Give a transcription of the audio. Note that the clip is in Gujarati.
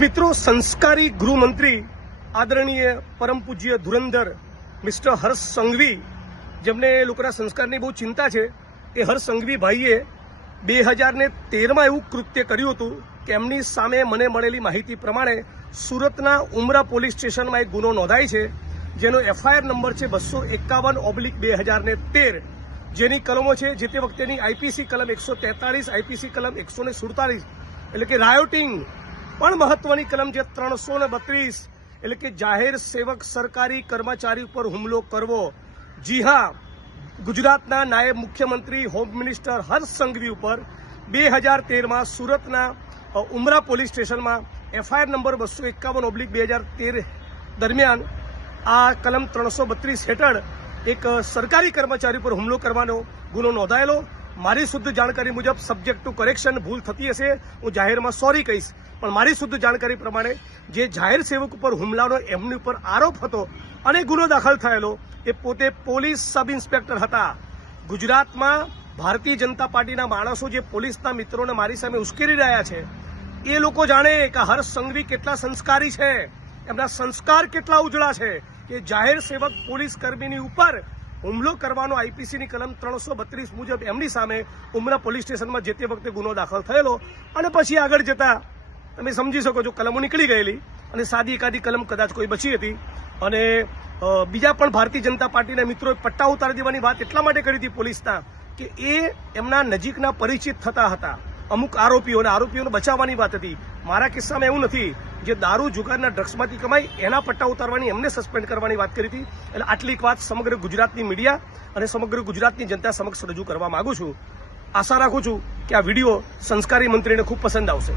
મિત્રો, સંસ્કારી ગૃહમંત્રી આદરણીય પરમ પૂજ્ય ધુરંધર મિસ્ટર હર્ષ સંઘવી, જેમને લોકોના સંસ્કારની બહુ ચિંતા છે, એ હર્ષ સંઘવી ભાઈએ 2013માં એવું કૃત્ય કર્યું હતું કે એમની સામે મને મળેલી માહિતી પ્રમાણે સુરતના ઉમરા પોલીસ સ્ટેશનમાં એક ગુનો નોંધાય છે, જેનો એફઆઈઆર નંબર છે 251/2013, જેની કલમો છે જે તે વખતેની આઈપીસી કલમ 143, આઈપીસી કલમ 147 એટલે કે રાયોટિંગ, પણ મહત્વની કલમ જે 332 એટલે કે જાહેર સેવક સરકારી કર્મચારી ઉપર હુમલો કરવો. જી હા, ગુજરાતના નાયબ મુખ્યમંત્રી હોમ મિનિસ્ટર હર્ષ સંઘવી ઉપર 2013માં સુરતના ઉમરા પોલીસ સ્ટેશનમાં એફઆઈઆર નંબર 251/2013 દરમિયાન આ કલમ 332 હેઠળ એક સરકારી કર્મચારી પર હુમલો કરવાનો ગુનો નોંધાયેલો. મારી શુદ્ધ જાણકારી મુજબ, સબ્જેક્ટ ટુ કરેક્શન, ભૂલ થતી હશે, હું જાહેરમાં સોરી કહીશ, પણ મારી શુદ્ધ જાણકારી પ્રમાણે જે જાહેર સેવક ઉપર હુમલાનો એમની ઉપર આરોપ હતો અને ગુનો દાખલ થયેલો, એ પોતે પોલીસ સબ ઇન્સ્પેક્ટર હતા. ગુજરાતમાં ભારતીય જનતા પાર્ટીના માણસો જે પોલીસના મિત્રોને મારી સામે ઉશ્કેરી રહ્યા છે, એ લોકો જાણે કે હર્ષ સંઘવી કેટલા સંસ્કારી છે, એમના સંસ્કાર કેટલા ઉજળા છે કે જાહેર સેવક પોલીસ કર્મીની ઉપર હુમલો કરવાનો આઈપીસીની કલમ 332 મુજબ એમની સામે ઉમરા પોલીસ સ્ટેશનમાં જે તે વખતે ગુનો દાખલ થયેલો. અને પછી આગળ જતા તમે સમજી શકો છો, કલમો નીકળી ગયેલી અને સાદી એકાદી કલમ કદાચ કોઈ બચી હતી. અને બીજા પણ ભારતીય જનતા પાર્ટીના મિત્રોએ પટ્ટા ઉતારી દેવાની વાત એટલા માટે કરી હતી પોલીસના કે એ એમના નજીકના પરિચિત થતા હતા અમુક આરોપીઓને બચાવવાની વાત હતી. મારા કિસ્સામાં એવું નથી. જે દારૂ જુગારના ડ્રગ્સમાંથી કમાઈ એના પટ્ટા ઉતારવાની, એમને સસ્પેન્ડ કરવાની વાત કરી હતી. એટલે આટલી એક વાત સમગ્ર ગુજરાતની મીડિયા અને સમગ્ર ગુજરાતની જનતા સમક્ષ રજૂ કરવા માંગુ છું. આશા રાખું છું કે આ વિડીયો સંસ્કારી મંત્રીને ખૂબ પસંદ આવશે.